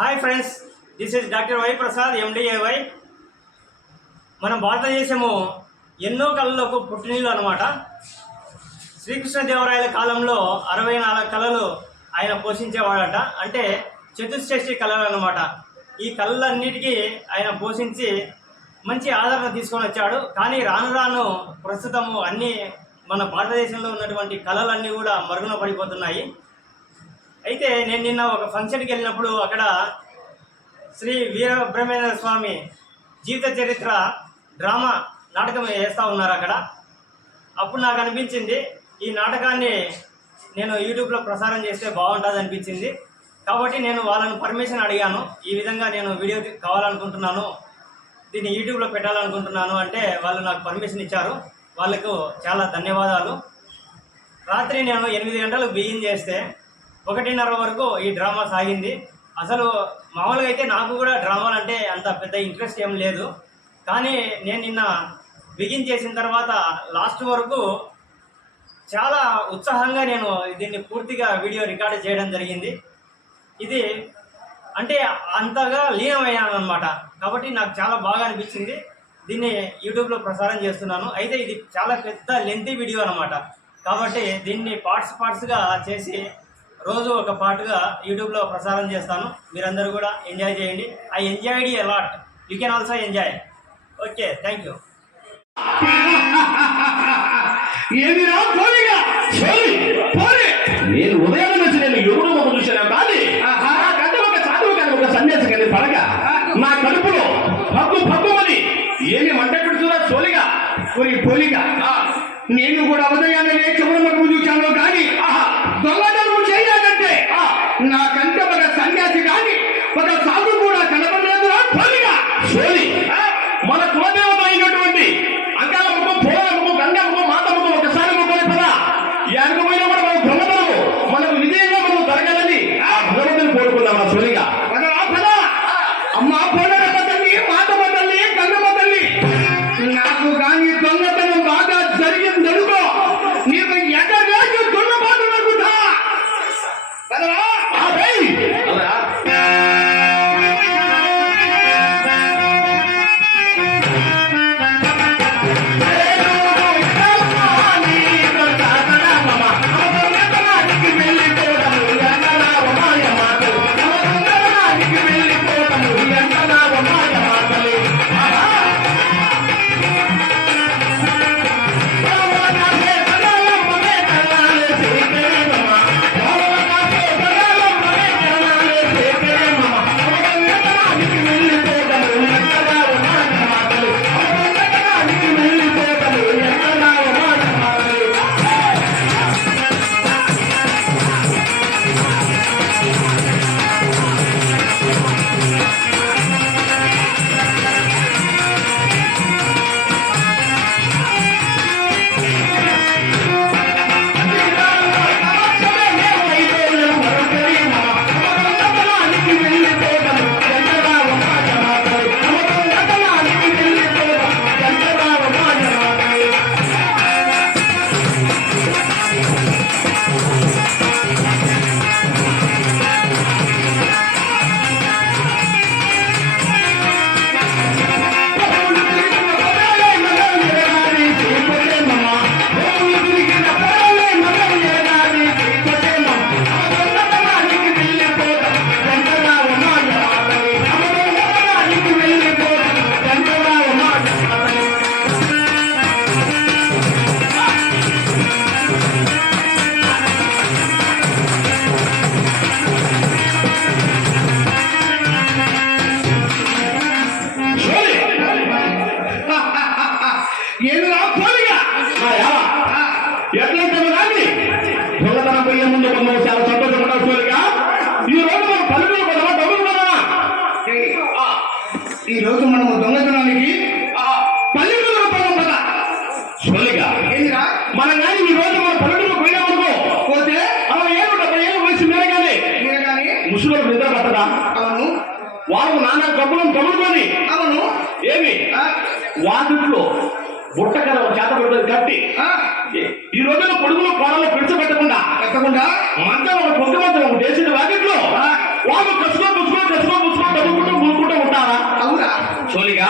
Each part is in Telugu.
Hi friends, this is doctor Y Prasad MD AY. మన భారతదేశము ఎన్నో కళలకు పుట్టినీళ్ళు అనమాట. శ్రీకృష్ణదేవరాయల కాలంలో 64 కళలు ఆయన పోషించేవాడట. అంటే చతుశ్రేష్ఠి కళలు అనమాట. ఈ కళలన్నిటికీ ఆయన పోషించి మంచి ఆదరణ తీసుకొని వచ్చాడు. కానీ రాను రాను ప్రస్తుతము అన్నీ మన భారతదేశంలో ఉన్నటువంటి కళలన్నీ కూడా మరుగున పడిపోతున్నాయి. అయితే నేను నిన్న ఒక ఫంక్షన్కి వెళ్ళినప్పుడు అక్కడ శ్రీ వీరబ్రహ్మేంద్ర స్వామి జీవిత చరిత్ర డ్రామా నాటకం వేస్తూ ఉన్నారు అక్కడ. అప్పుడు నాకు అనిపించింది ఈ నాటకాన్ని నేను యూట్యూబ్లో ప్రసారం చేస్తే బాగుంటుంది అనిపించింది. కాబట్టి నేను వాళ్ళని పర్మిషన్ అడిగాను. ఈ విధంగా నేను వీడియో కావాలనుకుంటున్నాను, దీన్ని యూట్యూబ్లో పెట్టాలనుకుంటున్నాను అంటే వాళ్ళు నాకు పర్మిషన్ ఇచ్చారు. వాళ్ళకు చాలా ధన్యవాదాలు. రాత్రి నేను 8 గంటలకు బిగిన్ చేస్తే 1:30 వరకు ఈ డ్రామా సాగింది. అసలు మామూలుగా అయితే నాకు కూడా డ్రామాలు అంటే అంత పెద్ద ఇంట్రెస్ట్ ఏం లేదు. కానీ నేను నిన్న బిగిన్ చేసిన తర్వాత లాస్ట్ వరకు చాలా ఉత్సాహంగా నేను దీన్ని పూర్తిగా వీడియో రికార్డ్ చేయడం జరిగింది. ఇది అంటే అంతగా లీనమయ్యాను అనమాట. కాబట్టి నాకు చాలా బాగా అనిపించింది. దీన్ని యూట్యూబ్లో ప్రసారం చేస్తున్నాను. అయితే ఇది చాలా పెద్ద లెంతీ వీడియో అనమాట. కాబట్టి దీన్ని పార్ట్స్గా చేసి రోజు ఒక పార్ట్గా యూట్యూబ్లో ప్రసారం చేస్తాను. మీరందరూ కూడా ఎంజాయ్ చేయండి. I enjoyed a lot. You can also enjoy. Okay, thank you. నేను ఉదయం నుంచి నేను ఎవరు మొక్క చూశాను కానీ ఒక చదువు కానీ ఒక సన్యాసి కానీ పడగా నా కడుపులో పగ్గుమని ఏమి మంట పెడుతున్నా సోలిగా పోలిగా నేను కూడా ఉదయాన్నే చివరి మొక్క చూశాను కానీ దొంగతనం చేయాలంటే నాకంటే ఒక సన్యాసి కానీ ఒక సాధు కూడా కనపడలేదు. పోలిగా సోలి మన కులదేవత అయినటువంటి అంకాల ముఖం, పూల ముఖం, గంగా ముఖం, మాత ముఖం ఒకసారి ముఖం పదా అనుకుపోయినా కూడా మనం దొంగతనము మనకు విజయంగా మనం జరగాలని ఆ భగవంతుని కోరుకుందాం. ఆ సోలిగా పదా అమ్మ పోలమ్మ తల్లి, మాతమ్మ తల్లి, గంగమ్మ తల్లి, నాకు కానీ దొంగతనం బాగా జరిగింది అనుకో నీకు ఎగవేసి దున్నపాటు నడుగుతా కదరా. ఎట్లయితే కానీ దొంగతనం పోయే ముందు మనం చాలా సంతోషపడ్డా సోలిగా. ఈ రోజు మనం పల్లెటూరు కొడమా డబ్బులు కొడమా? ఈ రోజు మనము దొంగతనానికి పల్లెటూరు పోదాం కదా సోలిగా. మనం కానీ ఈ రోజు మనం పల్లెటూరు పోయినామనుకో పోతే అలా 70 ఏళ్ళు వయసు మీద కానీ ముసలి నిద్ర పట్టదా? అవును. వాళ్ళు నానా గబ్బులను తగులుకొని అవును ఏమి వాటిలో బుట్టకర చేత పడుతుంది కట్టి ఈ రోజున కొడుకులు కోడలు పిడిచిపెట్టకుండా మంచం ఒక పొద్దు మంచం ఒక దేశ వాకిట్లో వాళ్ళు కసుకుంటూ ఊరుకుంటూ ఉంటారా? అవునా? సోలిగా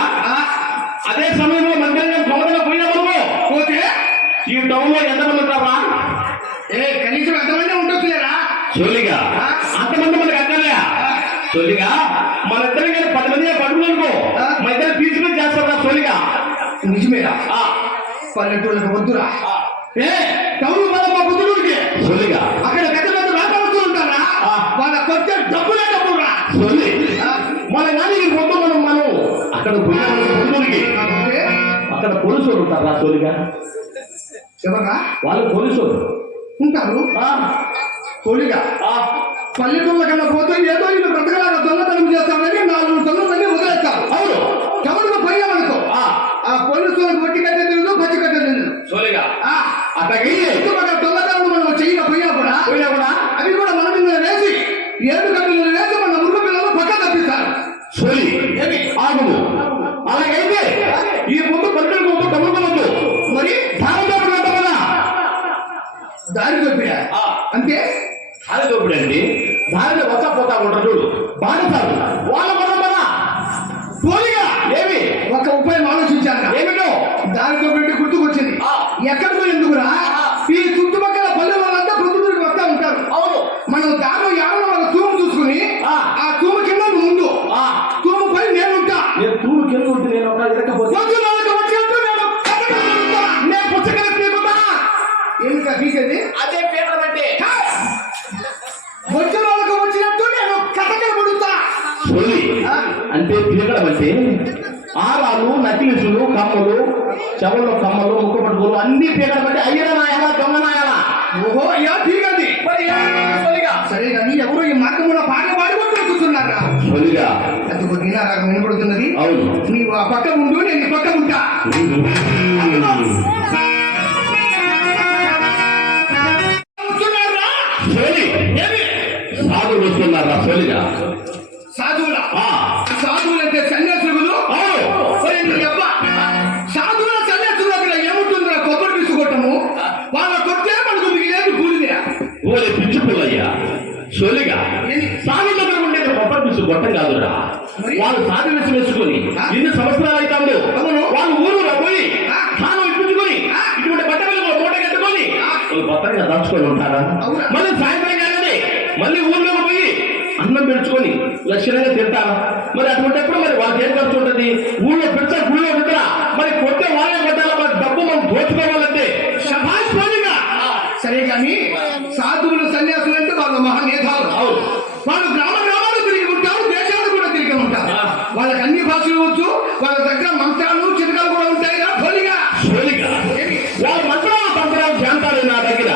అదే సమయంలో మధ్యాహ్నం దొంగగా పోయినప్పుడు పోతే ఈ టౌన్ లో ఎంతమంది ఉంటారా? కనీసం ఎంతమంది ఉండొచ్చులేరా? సోలిగా అంతమంది మనకు అక్కర్లే. సోలిగా మన ఇద్దరం కానీ 10 మంది పడుకునుకో మన ఇద్దరు తీసుకుని చేస్తారా? సోలిగా నిజమేరా? పల్లెటూళ్ళకి వద్దురా. టౌన్ మన మా బుద్ధుడికి సోలిగా అక్కడ పెద్ద పెద్ద వ్యాపారస్తులు ఉంటారా? వాళ్ళకి వచ్చే డబ్బులే డబ్బురా. సోలి మన కానీ మొత్తం మనం అక్కడ పోయినకి అక్కడ పోలీసులు ఉంటారా? సోలిగా ఎవరా? వాళ్ళు పోలీసులు ఉంటారు. తొలిగా పల్లెటూళ్ళ కన్నా పోతే ఏదో ఇల్లు బ్రతకలాగా దొంగతనం చేస్తామని 4 దొంగతన్ని వదిలేస్తారు. అవును. టౌన్లో పోయామనుకో ఆ పోలీసులకు వట్టి కట్టే తెలియదు, పచ్చి కట్టే తెలియదు. సోలిగా అక్కడికి దొంగతనం మనం చెయ్యిగా పోయినా కూడా అవి కూడా మన మీద వేసి 7 గంటలు వేసి మన మురుగు పిల్లలు పక్క తప్పిస్తారు. సోలి ఆగుము. అలాగైతే ఈ ముందు పల్లెటూరు ముందు కమ్ముకోవద్దు. మరి దారి తప్పిడా అంటే దారి దోపిడి అండి. దారిలో వస్తా పోతా ఉంటారు చూడు బాధితారు వాళ్ళ మన పోలిగా ఏమి ఒక ఉపాయం ఆలోచించాక ఏమిటో దారితో పెట్టి గుర్తుకొచ్చింది. ఎక్కడికో ఎందుకురా, ఈ చుట్టుపక్కల పల్లె వాళ్ళంతా పొద్దుటూరికి వస్తా ఉంటారు. అవును. మనం దారిలో యావన వాళ్ళ తూము చూసుకుని ఆ తూము కింద నువ్వు ముందు తూము పై నేనుంటా. నేను తూము కింద ఉంటే నేను ఒక ఇరకపోతే నేను పుచ్చకాయ పీకుతా. ఏమిటా పీకేది? అదే పీకడం అంటే వచ్చిన వాళ్ళకి వచ్చినట్టు నేను కథకలు పడుతా. అంటే పీకడం అంటే ఆరాలు నకిలీసులు కమ్మలు చెవుల్లో కమ్మలు ముక్క పట్టుకోలు అన్ని పీకడం అంటే అయ్యా నాయాలా దొంగ నాయాలా? ఓహో అయ్యా పీకది. సరే కానీ ఎవరు ఈ మార్గంలో పాటలు పాడుకుంటూ కూర్చున్నారా? ఎందుకు దినారాగం వినపడుతున్నది? అవును. నీవు ఆ పక్క ఉండు, నేను ఈ పక్క ఉంటా. సాధువులు వస్తున్నారా? సోలిగా సాధువులా? సాధువులు అంటే సన్యాసులు. సాధువుల సన్యాసులు అక్కడ ఏముంటుందిరా? కొబ్బరి తీసుకోవటము వాళ్ళ కొట్టే మనకు మిగిలేదు కూలిదే. ఓలే పిచ్చుకులయ్యా. సోలిగా సాధువుల దగ్గర ఉండేది కొబ్బరి పిచ్చు గొట్టం కాదురా. వాళ్ళు సాధు వేసి వేసుకొని ఎన్ని సంవత్సరాలు అవుతాడు. వాళ్ళు ఊరులో పోయి తాను ఇప్పించుకొని ఇటువంటి బట్టలు మూట కట్టుకొని కొత్తగా దాచుకొని ఉంటారా? మళ్ళీ సాయంత్రం కాగానే మళ్ళీ ఊర్లోకి పోయి అన్నం పెంచుకొని లక్షణంగా తింటారా? మరి అటువంటిప్పుడు మరి వాళ్ళకి ఏం ఖర్చు ఉంటుంది? ఊళ్ళో పెంచా గుళ్ళో పెట్టరా? మరి కొట్టే వాళ్ళే కొట్టాలా? మరి డబ్బు మనం దోచుకోవాలంటే శభాష్ పోలిగా. సరే కానీ సాధువులు సన్యాసులు అంటే వాళ్ళు మహానేతాలు. వాళ్ళు గ్రామాలు తిరిగి ఉంటారు, దేశాలు కూడా తిరిగి ఉంటారు. వాళ్ళకి అన్ని భాషలు వచ్చు. వాళ్ళ దగ్గర మంత్రాలు చిరకాలు కూడా ఉంటాయి. పోలిగా వాళ్ళ మంత్రాలు తంత్రాలు జాంతాలు నా దగ్గర.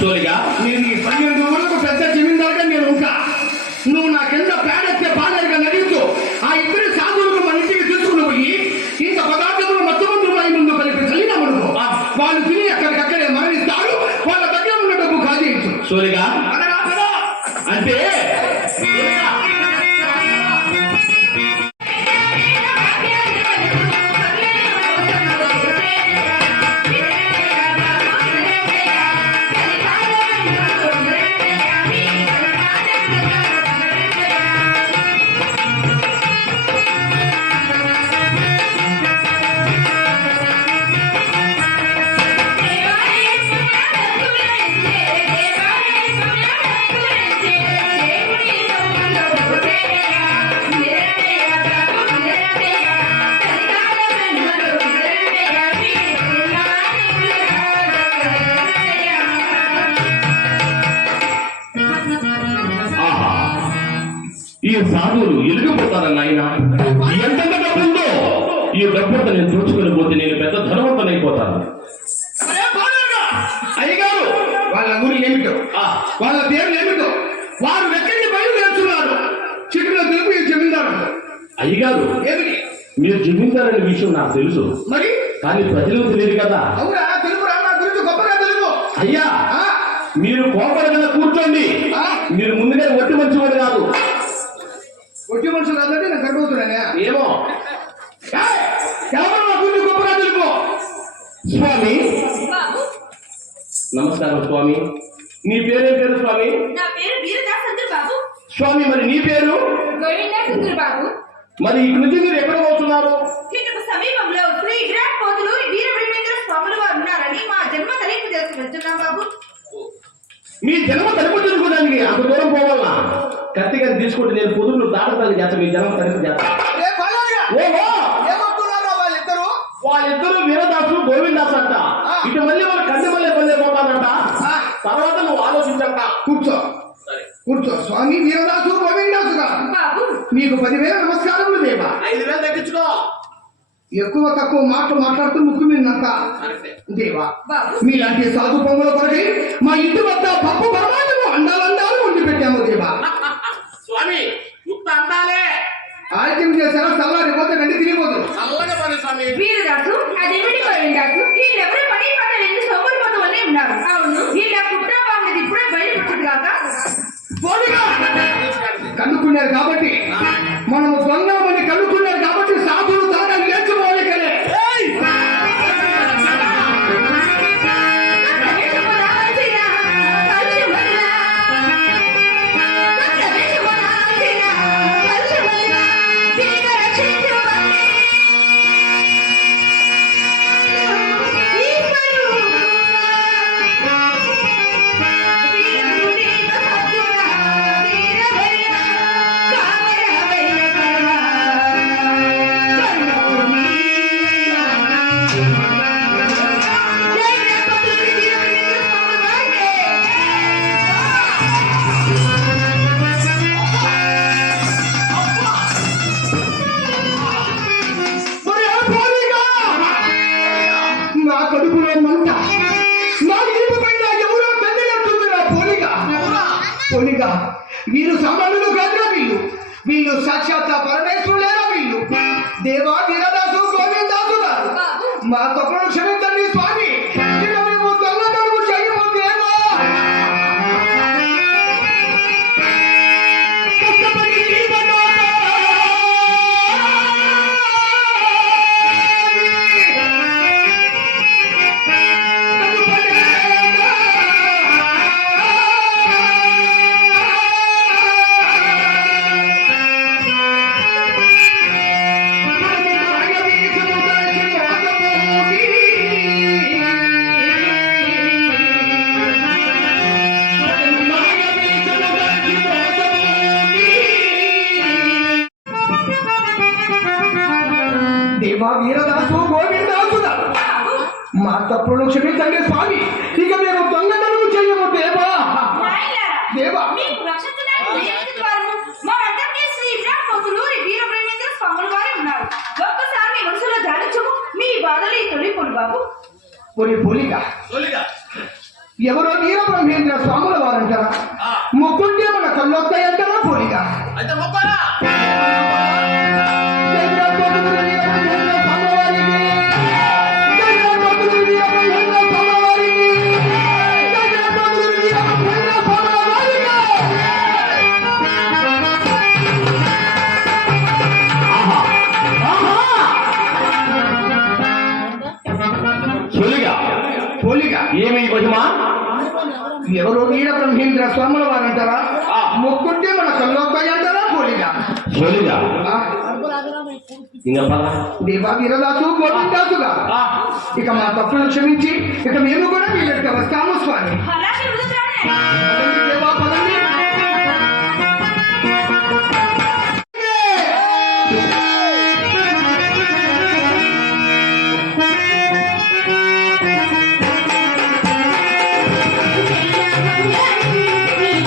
సోలిగా నేను ఈ 12 ఊళ్ళకు పెద్ద జమీందారుగా నేను ఉంటా. నువ్వు నా కింద పేడెత్తే పాలేరుగా నటిస్తూ ఆ ఇద్దరి సాధువులకు మన ఇంటికి తీసుకుని పోయి ఇంత పదార్థములు మొత్తం వారి ముందు కలిపి చల్లినప్పుడు వాళ్ళు తిని అక్కడికక్కడే మరణిస్తారు. వాళ్ళ దగ్గర ఉన్న డబ్బు కాజేయచ్చు. సోలిగా అంటే ఈ సాధువులు ఎలుగుపోతారన్న ఆయన ఎంత డబ్బు ఉందో ఈ డబ్బుతో నేను దోచుకొని పోతే నేను పెద్ద ధనవంతునైపోతాను. అయ్యగారు వాళ్ళ ఊరు ఏమిటో, వాళ్ళ పేర్లు ఏమిటో, వారు ఎక్కడికి బయలుదేరుతున్నారు? చిట్టులో తెలుపు ఈ జమీందారు. అయ్యగారు ఏమిటి? మీరు జమీందారనే విషయం నాకు తెలుసు, మరి కానీ ప్రజలకు తెలియదు కదా. అవునా? తెలుగు రామా గురించి గొప్పగా తెలుగు. అయ్యా మీరు కోపడి కదా కూర్చోండి. మీరు ముందుగా ఒట్టి మంచివాడు కాదు. ఒట్టి మనుషులు కాదంటే నేను గర్భవుతున్నానే. ఏమో ఎవరు నా గురించి గొప్పగా తెలుగు. స్వామి నమస్కారం. స్వామి నీ పేరేం పేరు స్వామి? నా పేరు వీరదాస్ బాబు. స్వామి మరి నీ పేరు? గోవిందా సుందర బాబు. మరి ఇక్కడి నుంచి మీరు ఎక్కడ పోతున్నారు? ఇటుకు సమీపంలో శ్రీ విరాట్ పోతులు వీరబ్రహ్మేంద్ర స్వాములు వారు ఉన్నారని మా జన్మ తరింపు చేసుకుంటున్నాం బాబు. మీ జన్మ తలుపు తిరుగుదానికి అంత దూరం పోవాలా? కత్తి గారిని తీసుకుంటే నేను పొదులు దాటదానికి చేస్తాను. మీ జన్మ తలుపు చేస్తాను. వాళ్ళిద్దరు వీరదాసు గోవిందాసు అంట. ఇటు మళ్ళీ వాళ్ళు కందిమల్లె పల్లె పోతానంట. తర్వాత నువ్వు ఆలోచించంట. కూర్చో కూర్చో. స్వామి వీరదాసు గోవిందాసు గారు, బాబు మీకు 10,000 నమస్కారములు దేవా. 5,000 తగ్గించుకో. ఎక్కువ తక్కువ మాటలు మాట్లాడుతూ ముక్కు మీదంత దేవా. బాబు మీలాంటి సాధు పొంగుల కొరకై మా ఇంటి వద్ద పప్పు పరమాణము అండాలండాలు వండి పెట్టాము దేవా. స్వామి ఉత్త అందాలే ఆలస్యం చేశారా? చల్లారి పోతే గండి తిరిగిపోదు. చల్లగా పని స్వామి. వీరదాసు అదేమిటి గోవిందాసు, వీళ్ళెవరూ పని పాట రెండు సోమరి పోతవన్నీ ఉన్నారు. అవును, వీళ్ళ కుట్ర బాగుంది ఇప్పుడే బయటపడుతుంది కాక. కనుక్కున్నారు కాబట్టి మనము దొంగమని కనుక్కున్నారు కాబట్టి సాధులు తాగా నేర్చుకోవాలి కలే. నా కడుపులో మంట, నా ఇరుపు పైన ఎవరో తల్లినట్టుందిరా పోలిగా. పోలిగా వీరు సామాన్యులు కాదురా. వీళ్ళు సాక్షాత్ పరమేశ్వరులేరా. వీళ్ళు దేవా వీరదాసు గోవిందాసు గారు, మా తప్పులను క్షమించండి స్వామి. ఇక మేము దొంగతనము చేయబోతేమో కష్టపడి దేవా వీరదాసు గోవిందాసు గారు, మా తప్పులను క్షమించండి స్వామి. ఇక మేము దొంగతనం చేయము దేవా. దేవా మీకు రక్షించడానికి దేవుని ద్వారము మా వద్దకే శ్రీ విరాట్ పోతులు వీరబ్రహ్మేంద్ర స్వాములు వారు ఉన్నారు. ఒక్కసారి మీ మనసులో ధ్యానించము, మీ బాధలు తొలిపోను బాబు. పోలిగా ఎవరో వీరబ్రహ్మేంద్ర స్వాముల వారంటారా? ముక్కుంటే మన కళ్ళొస్తాయంటారా? పోలిగా అయితే మొక్కరా. పోలిగా ఏమి కొంచెమా? ఎవరో వీరబ్రహ్మేంద్ర స్వాముల వారంటారా? ముక్కుంటే మన కళ్ళొస్తాయంటారా? పోలిగా దేవా వీరదాసు గోవిందాసుగా, ఇక మా తప్పులను క్షమించి ఇక మేము కూడా వీళ్ళకి వస్తాము స్వామి. అలాగే వదులుతానే. దేవా పదండి. జయ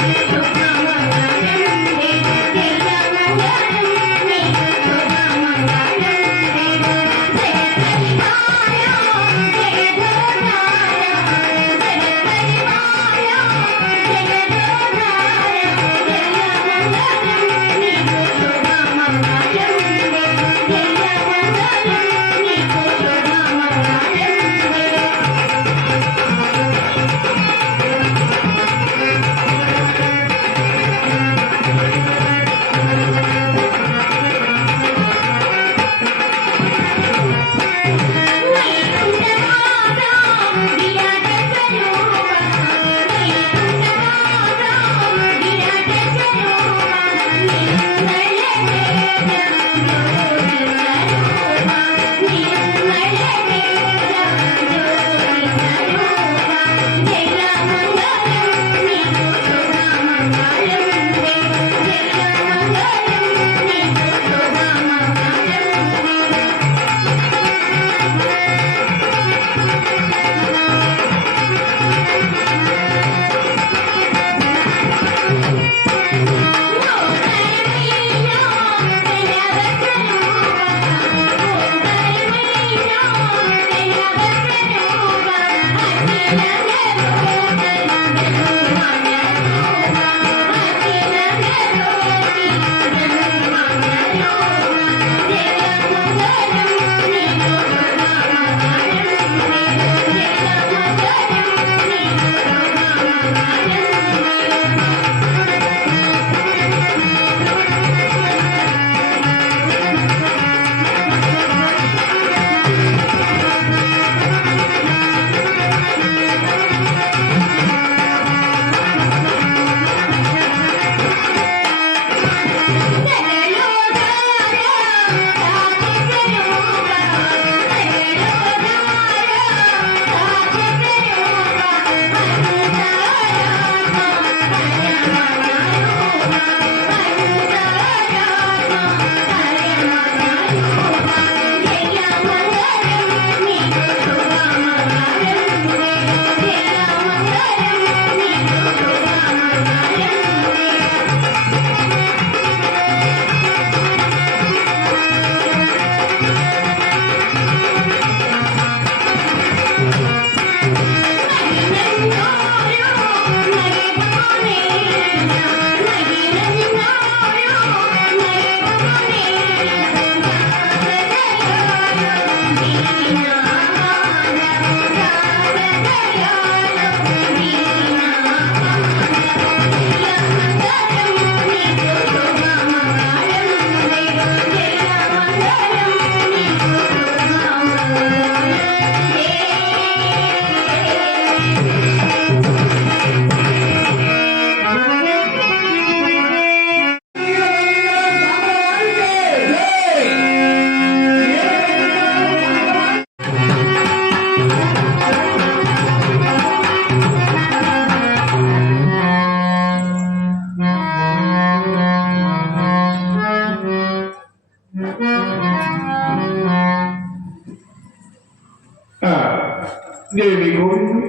దేవి గోవిందు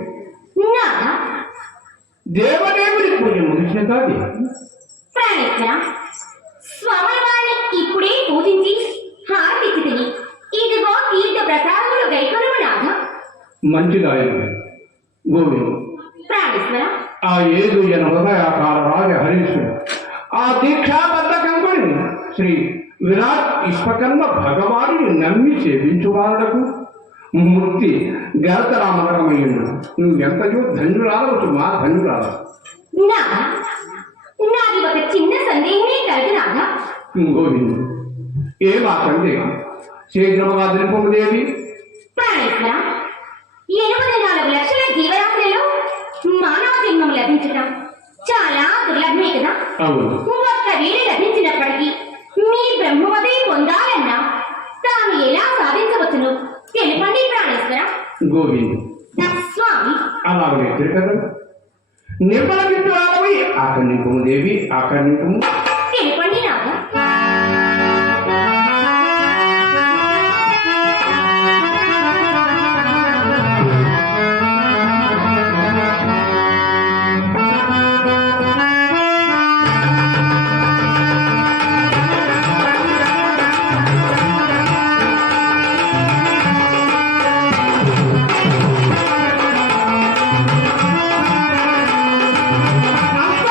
నాథ దేవదేవుడి పూజ ముగిసిన కాదు ప్రాణేశ్వర స్వామి వారిని ఇప్పుడే పూజించి హారతి తిని ఇదిగో తీర్థ ప్రసాదములు గైకొనము నాథ. మంచిగా గోవిందు ప్రాణేశ్వర ఆ ఏదు ఎన హృదయాకార రాజ హరీశుడు ఆ దీక్షాబద్ధకంగుని శ్రీ విరాట్ విశ్వకర్మ భగవానుని నమ్మి సేవించువారులకు ముక్తి గరతరామరకమయ్యుడు. నువ్వెంతయో ధన్యురాలవచ్చు మా ధన్యురాలు. నాథ నాది ఒక చిన్న సందేహమే కలదు నాథ. గోవిందు ఏ మా సందేహం శీఘ్రముగా తెలుపముదేవి. ప్రాణేశ్వర 84 లక్షల జీవరాశులలో మానవ జన్మం లభించటం చాలా దుర్లభమే కదా. అవును ఒక్క వీలు లభించినప్పటికీ మీ బ్రహ్మవదే పొందాలన్నా తాను ఎలా సాధించవచ్చును తెలుపండి ప్రాణేశ్వర. గోవిందు స్వామి అలాగే తిరగదు నిర్మల విద్యాలవి ఆకర్ణింపము దేవి ఆకర్ణింపము. తెలుపండి నాథ. అంత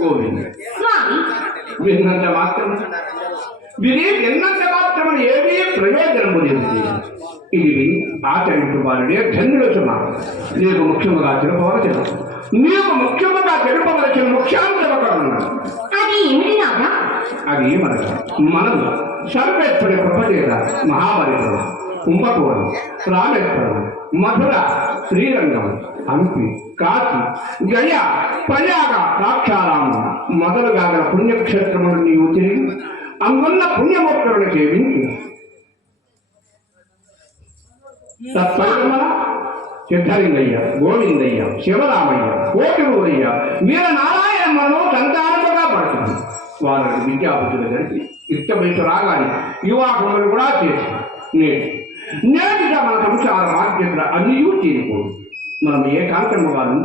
గోవింద స్వామి విన్నంత మాత్రం విని విన్నంత మాత్రం ఏమీ ప్రయోజనము లేదు. ఇది విని ఆచరించువారుడే ధన్యులు మాట. నీకు ముఖ్యముగా తెలుపవలసిన ముఖ్యాంశం ఒకటి. అది ఏమిటి నాదా? అది మనము సర్వేశ్వరి కృపచేత మహాబలిపురం, కుంభకోణం, రామేశ్వరం, మధుర, శ్రీరంగం, హంపి, కాశీ, గయ, ప్రయాగ, ద్రాక్షారామం మొదలుగా గల పుణ్యక్షేత్రములు నీవు తిరిగి అందున్న పుణ్యమూర్తులను సేవించి తత్పరిమల సిద్ధలింగయ్య, గోవిందయ్య, శివరామయ్య, కోటిరూరయ్య, వీరనారాయణమ్మను సంతానముగా పడుతుంది. వారికి విద్యాబుద్ధులు కలిపి ఇష్టమైన రాగాని యువాకులను కూడా చేసి నేటిగా మన సంసార బాధ్యతలు అన్నీ తీరిపోదు. మనం ఏకాంతము వారు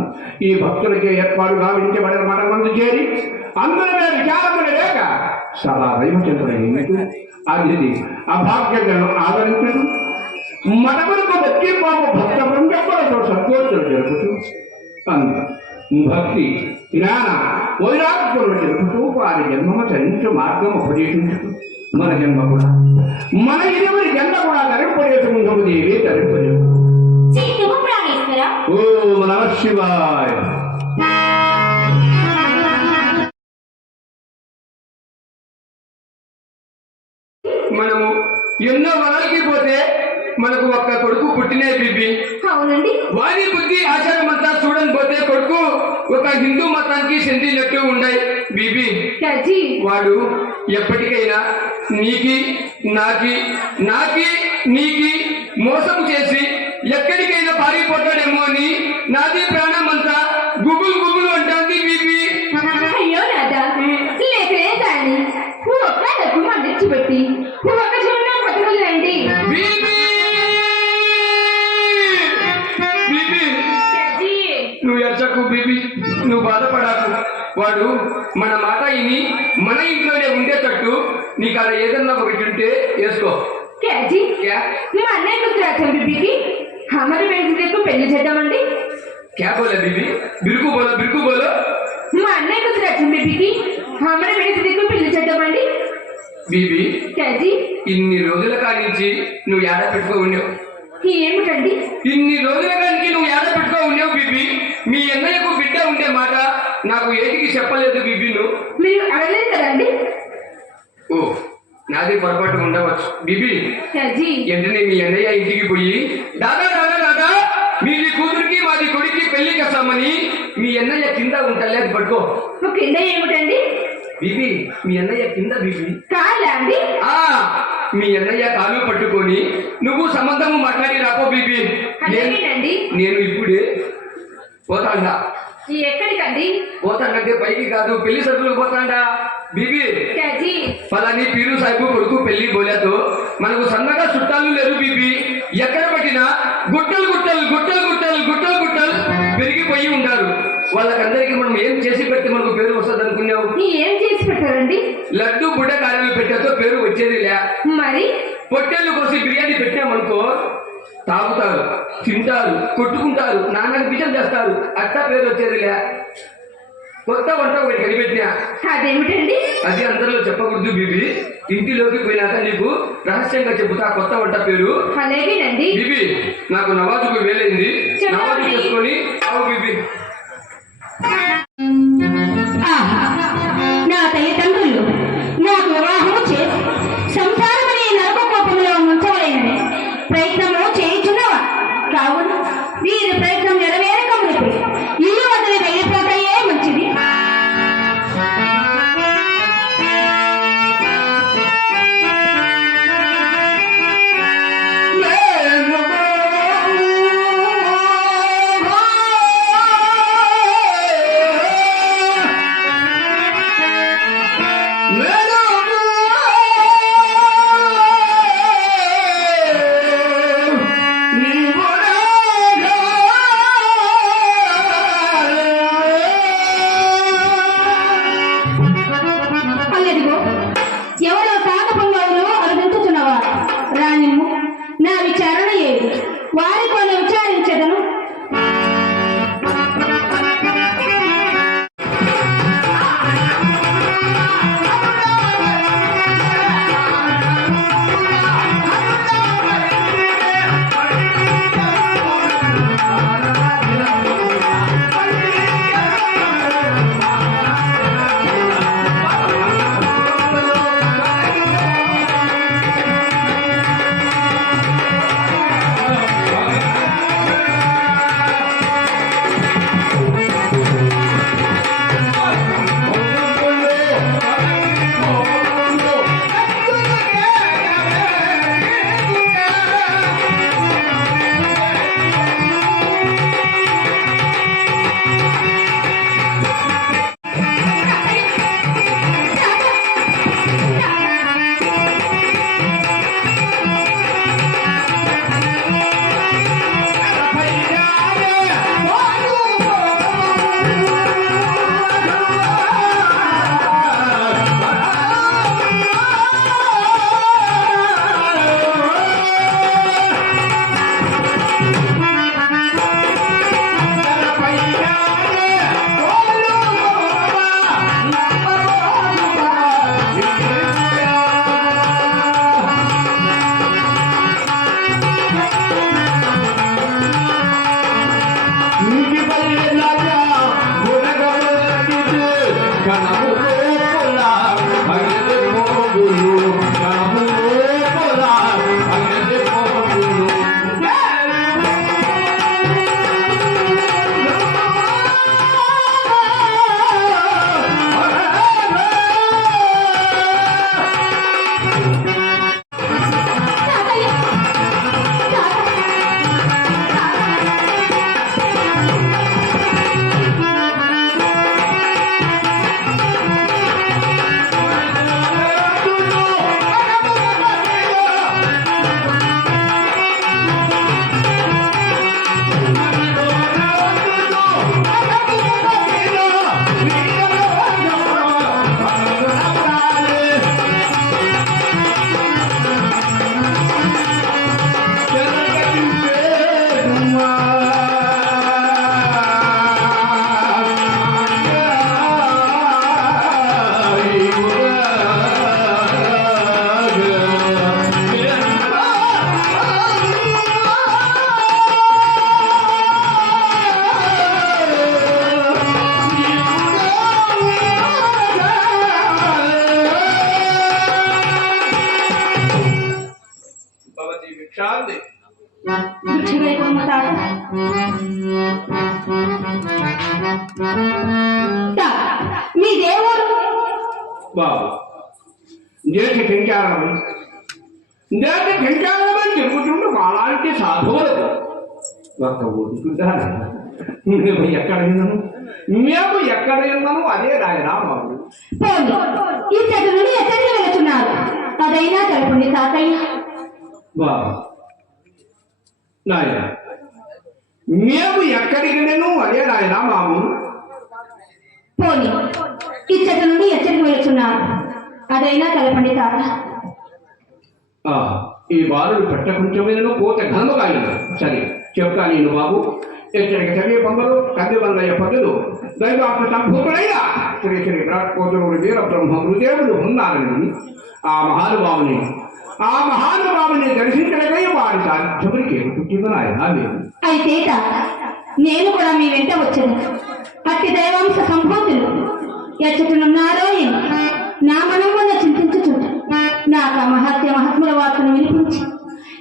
ఈ భక్తులకే ఏర్పాటు గావించబడిన మన మందు చేరి అందులో విచారములు లేక సదా దైవచంద్రుడు అది అభాగ్యతను ఆదరించడం మఠములకు వచ్చి పాము భక్త బృందములతో సంకోచలు జరుపుతూ భక్తి జ్ఞాన వైరాగ్యములు జరుపుతూ వారి జన్మము చరించు మార్గం ఉపదేశించుతూ మన జన్మ కూడా మన ఇరువురి జన్మ కూడా తరింపజేసుకుంటాము. దేవి తరింపజేసు. ఓం నమః శివాయ. మనము ఎన్నో వరాలకి పోతే మనకు ఒక్క కొడుకు పుట్టినే బీబీ. అవునండి. వారి బుద్ధి ఆచారం అంతా చూడని పోతే కొడుకు ఒక హిందూ మతానికి చెందినట్టు ఉన్నాయి బీబీ. వాడు ఎప్పటికైనా నీకి నీకి మోసం చేసి ఎక్కడికైనా పారిపోతాడేమో అని నాది ప్రాణం అంతా గుబులు గుబులు అంటుంది బీబీ. అయ్యో రాజా, లేకనే దాన్ని ఒక్క డబ్బు మండించిపెట్టి ఒక జీవనం బతకలేండి. నువ్వు ఎచ్చకు బీబీ, నువ్వు బాధపడాకు. వాడు మన మాట విని మన ఇంట్లోనే ఉండేటట్టు నీకు అలా ఏదన్నా ఒకటి ఉంటే వేసుకో. మా అన్నయ్య గుర్తు బీబీకి హమరి వేసి పెళ్లి చేద్దామండి. క్యా బోలా బీబీ? బిరుకు బోలో. మా అన్నయ్య గుర్తు బీబీకి హమరి వేసి పెళ్లి చేద్దామండి. బీబీ ఇన్ని రోజుల కానించి నువ్వు ఏడ పెట్టుకో ఉన్నావు. ఏమిటండి? ఇన్ని రోజుల కానికి నువ్వు ఏడ పెట్టుకో ఉన్నావు బీబీ. మీ అన్నయ్యకు బిడ్డ ఉండే మాట నాకు ఏటికి చెప్పలేదు బీబీ. మీరు అడగలేదు కదండి. ఓ, నాది పొరపాటు ఉండవచ్చు బీబీ. వెంటనే మీ అన్నయ్య ఇంటికి పోయి దాదా మీది కూతురికి మాది కొడుక్కి పెళ్లి చేస్తామని మీ అన్నయ్య కింద ఉంటాలే, అది పట్టుకో. కింద ఏమిటండి బీబీ? మీ అన్నయ్య కింద బీబీ. కాళ్ళ అండి? మీ అన్నయ్య కాలు పట్టుకొని నువ్వు సంబంధము మాట్లాడి రాపో బీబీ. నేను ఇప్పుడే పోతాండా. ఎక్కడికండి? పోతాండంటే పైకి కాదు, పెళ్లి సరుకులు పోతాండా బీబీ. ఫలాని పీరు సాహిబు కొడుకు పెళ్లి బోలేతో మనకు సన్నగా చుట్టాలు లేరు బీబీ. ఎక్కడ పట్టినా గుట్టలు పెరిగిపోయి ఉంటారు. వాళ్ళకందరికీ మనం ఏం చేసి పెడితే మనకు పేరు వస్తుంది అనుకున్నావు? ఏం చేసి పెట్టారండి? లడ్డు బుడ్డ కార్యాలు పెట్టేతో పేరు వచ్చేది లే. మరి పొట్టేళ్ళు కోసి బిర్యానీ పెట్టామనుకో తాగుతారు, తింటారు, కొట్టుకుంటారు, నాన్నకి బిజం చేస్తారు, అట్టా పేరు వచ్చేది లే. కొత్త వంట ఒకటి కనిపెట్టినా. అదేమిటండి? అది అందరిలో చెప్పకూడదు బీబీ. ఇంటిలోకి పోయినాక నీకు రహస్యంగా చెబుతా కొత్త వంట పేరు. అలాగేనండి బీబీ. నాకు నవాజుకు వేలైంది, నవాజు చేసుకొని ఆవు బీబీ. నా తల్లిదండ్రులు నాకు వివాహము చేసి సంసారమనే నరక కోపంలో ఉంచవలేనని ప్రయత్నము చేయించున్నవా? కావున వీరి ప్రయత్నం నెరవేరక మునిపి ఇల్లు వదిలి వెళ్ళిపోతాయే మంచిది. తాత మీ దేవుడు బాబు దేశ పెంచాలని చెప్పుతుంటే వాళ్ళకి సాధువులకు ఒక్క ఊరుకుంటారా మేము ఎక్కడ విన్నాము అదే రాయరా బాబు. పోండి ఈ చెట్టు నుండి ఎక్కడికి వెళుతున్నారు అదైనా తెలుపుండి తాతయ్య. బాబు నాయన మేము ఎక్కడికి నేను అదే నాయన మాము. పోనీ ఈ చెట్టు నుండి ఎక్కడికి వెళుతున్నారు అదైనా తెలపండి తాత. ఈ బాలుడు పెట్ట కొంచెం కోత ఘనముగాయన సరే చెప్తా నేను బాబు. ఎచ్చరిక చదివే పొందలు కంది బందయ్య పదులు దైవాత్మ సంభూతుడైన శ్రీ శ్రీ విరాట్పోతుడు వీరబ్రహ్మ గురుదేవుడు ఉన్నారని ఆ మహానుభావుని దర్శించడమే వారి సాధ్యమునికి పుట్టిందని ఆయన. అయితే తాత నేను కూడా మీ వెంట వచ్చాను. అట్టి దైవాంశ సంభూతులు ఎచ్చటనున్నారో ఏమో నా మనం వల్ల చింతించుచుంట నాకు ఆ మహాత్ముల వార్తను వినిపించి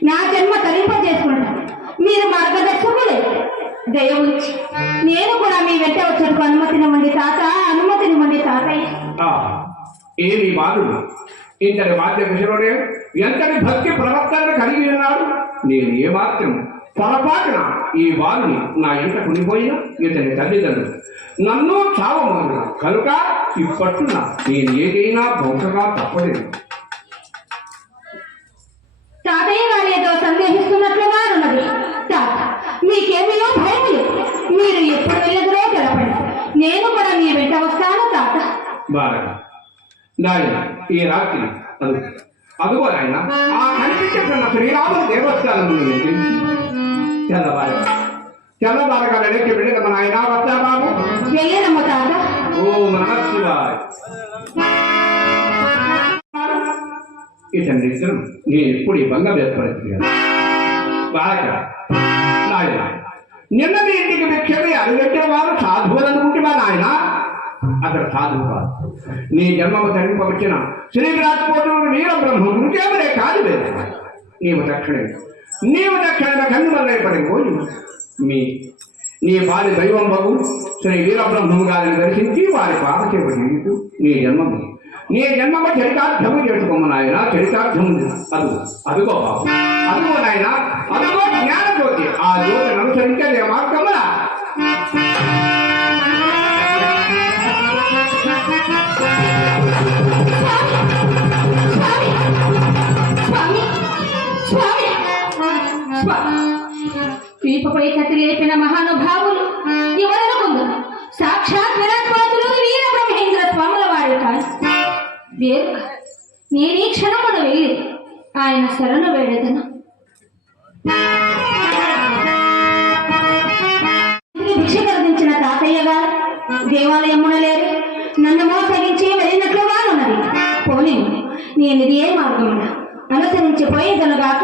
నా జన్మ తరింపజేసుకుంటాను. మీరు మార్గదర్శకులే దయ ఉంచి నేను కూడా మీ వెంట వచ్చేందుకు అనుమతినివ్వండి తాతయ్య. ఏమి బాలుడు ఇంతటి బాధ్య విషయంలోనే ఎంతటి భక్తి ప్రవర్తన కలిగి ఉన్నాడు. నేను ఏ మాత్రం పొరపాటున ఈ బాలుని నా ఇంట కొనిపోయినా ఇతని తల్లిదండ్రులు నన్ను చావమన్నా కనుక ఇప్పట్టున నేను ఏదైనా బహుశగా తప్పలేదు. తాతయ్య గారు ఏదో సందేహిస్తున్నట్లుగా ఉన్నది. తాత మీకేమీలో భయం లేదు. మీరు ఎప్పుడు వెళ్ళదురో తెలపండి. నేను కూడా మీ వెంట వస్తాను తాత. బాగా నాయన ఈ రాత్రి అదుగో నాయన ఆ కనిపించుకున్న శ్రీరాముని దేవస్థానం తెల్లబారగా వెనక్కి వెళ్ళి మన ఆయన వచ్చా బాబు. వెళ్ళేదమ్మ తాత. ఓం నమః శివాయ. ఇతని ఇద్దరు నేను ఎప్పుడు ఈ బంగం ఏర్పడుతున్నాను. బాగా నాయన నిన్న మీ ఇంటికి భిక్షని అడిగట్టే వారు సాధువులు అనుకుంటున్నా నాయన. అతడు సాధువు కాదు. నీ జన్మము తరింపవచ్చిన శ్రీ విరాట్పోతుడు వీరబ్రహ్మ గురుదేవుడే కాదు లేదు. నీవు దక్షిణ కన్ను వల్ల పడిపోయి నీ వారి దైవం బగు శ్రీ వీరబ్రహ్మము గారిని దర్శించి వారి పాపచేవ జీవితూ నీ జన్మము చరితార్థము చేసుకోము నాయన. చరితార్థము అదుగో బాబు అదుగో నాయన అదుగో జ్ఞాన జ్యోతి. ఆ జ్యోతిని అనుసరించే మార్గమున పీపపై కత్తి లేపిన మహానుభావులు ఎవరనుకుందు సాక్షాత్ విరాట్పోతులు వీరబ్రహ్మేంద్ర స్వాముల వారు కాదు. నేనీ క్షణమున వెళ్ళి ఆయన శరణు వేడెదను. భిక్ష కలిగించిన తాతయ్య గారు దేవాలయమున లేరు. నన్ను మోసగించి వెళ్ళినట్లుగా ఉన్నది. పోనీ నేను ఇది ఏ మార్గమున అనుసరించిపోయేదనుగాక.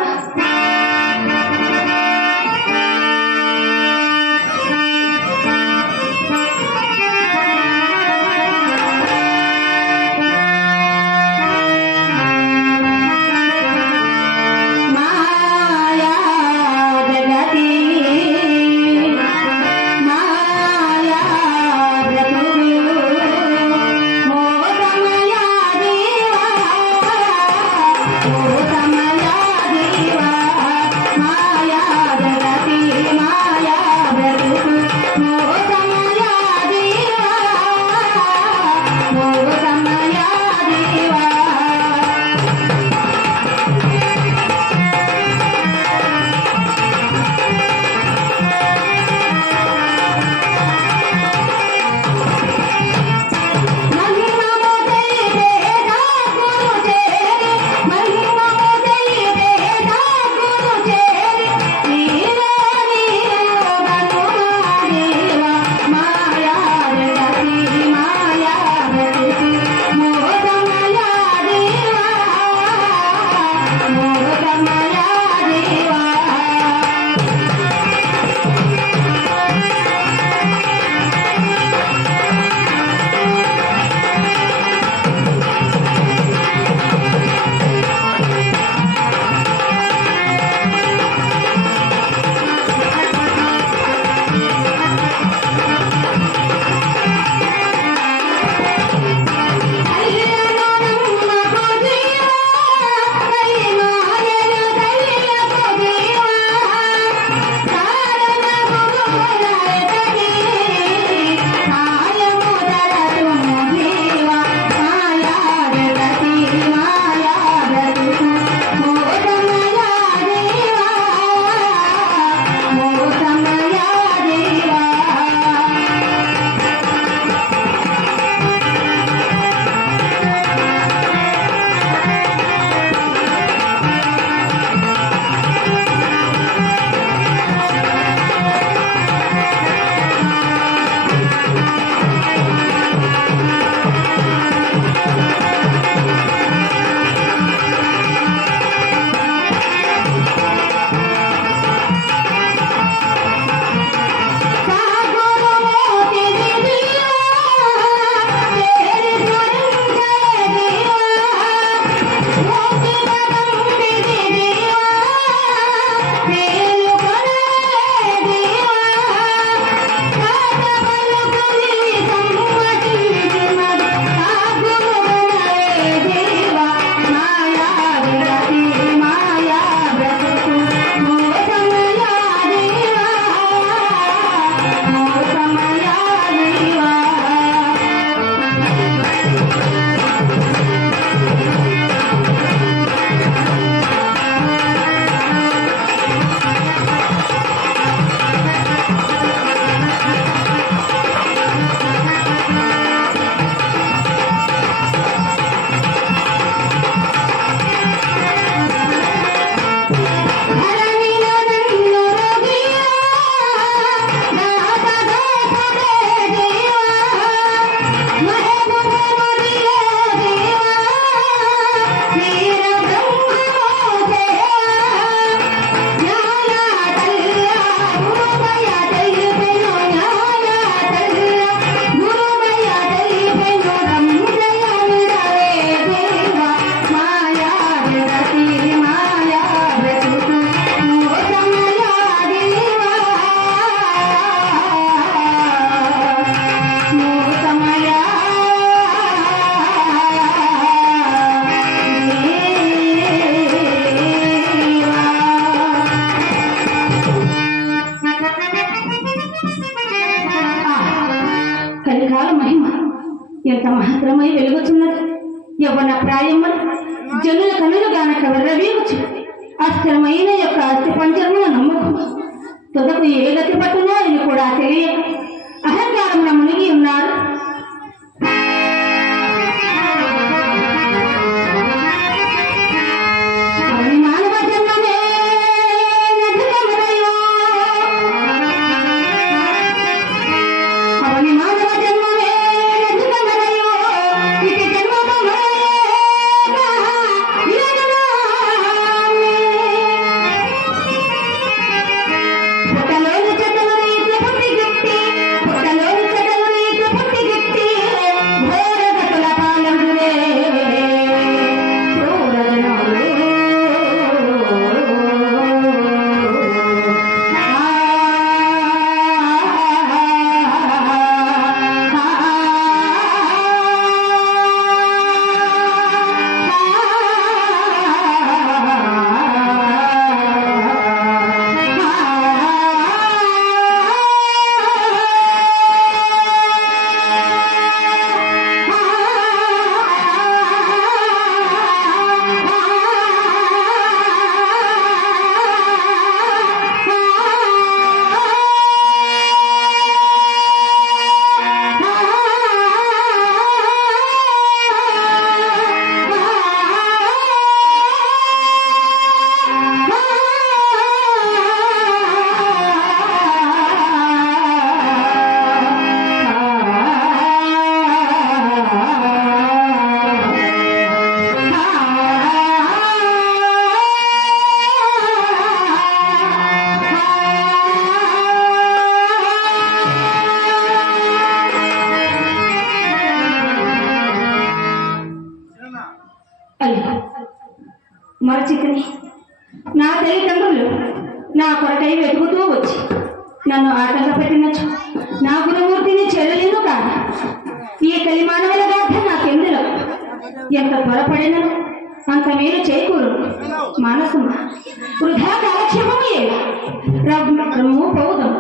కలికాల మహిమ ఎంత మహత్తరమై వెలుగుతున్నది. యవ్వన ప్రాయమున జనుల కనులు గానక వెర్రవీగుచు అస్థిరమైన యొక్క అస్థి పంజరముల నమ్మకం తుదకు ఏ గతి పట్టునో అని కూడా తెలియక అహంకారమున మునిగి ఉన్నారు. అవని మానవ జన్మమే నధికమదయో, అవని మానవ జన్మమే నధికమదయో, ఇతి జన్మమయో పుట్టలోని చెట్టలు రీతి పుట్టి గిట్టి, పుట్టలోని చెట్టలు రీతి పుట్టి గిట్టి, ఘోరగతుల పాలందురే క్రూరజనులు. అయ్యో మరచికని నా తల్లిదండ్రులు నా కొరకై వెతుకుతూ వచ్చి నన్ను ఆటంక పెట్టినచ్చు నా గురుమూర్తిని చెల్లలేను కాదు. ఈ కలిమానవుల గాథ నాకెందులో ఎంత త్వరపడిన అంత మేలు చేకూరు. మానసమ వృధా కాలక్షేమము రమ్ము పౌదం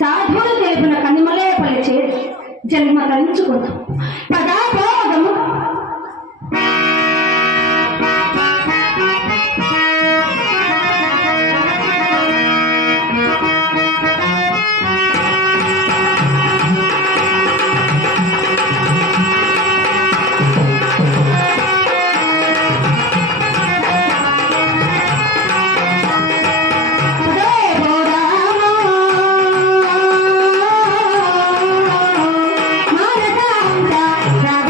సాధువులు తెలిపిన కన్నిమలేపల్లి చేరి జన్మ తరించుకుందాం. పదా పోదము. రాధా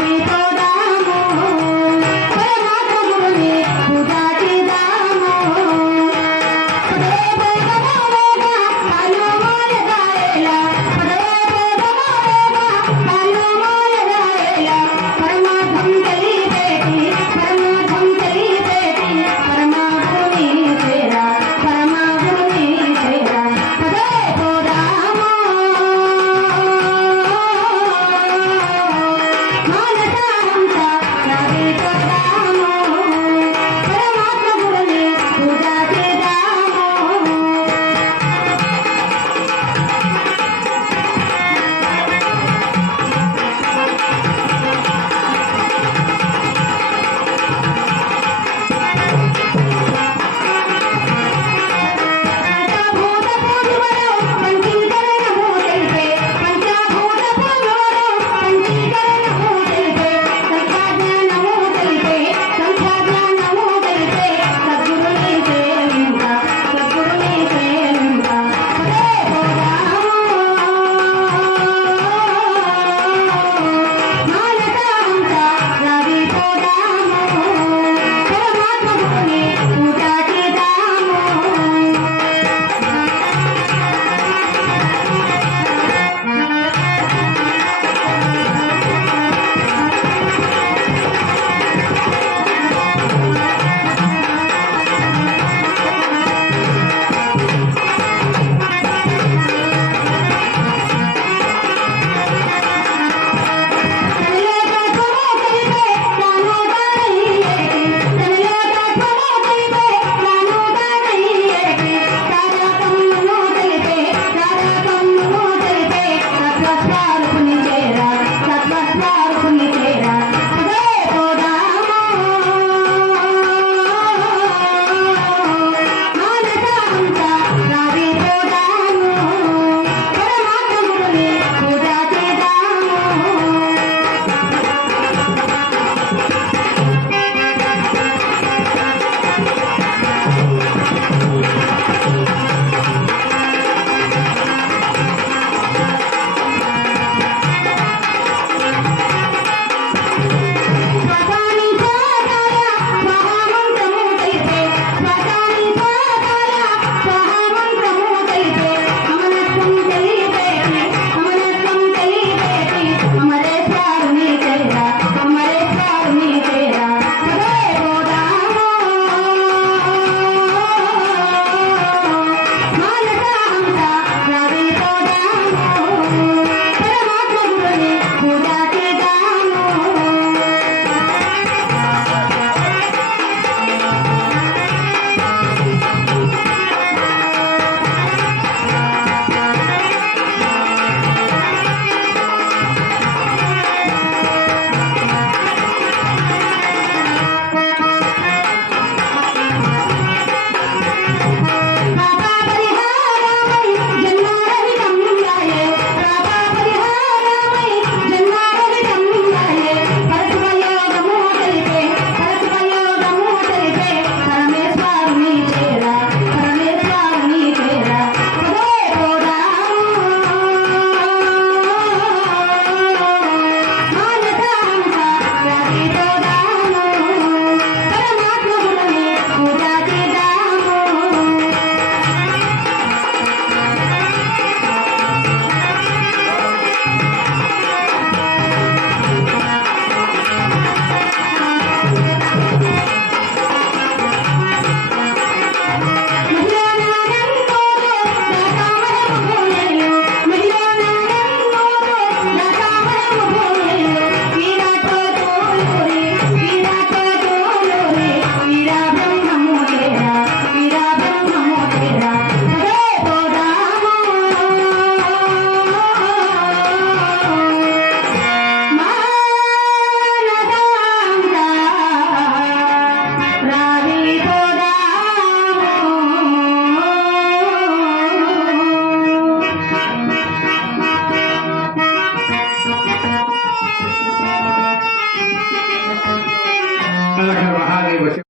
మహాలక్ష్మి మహాదేవ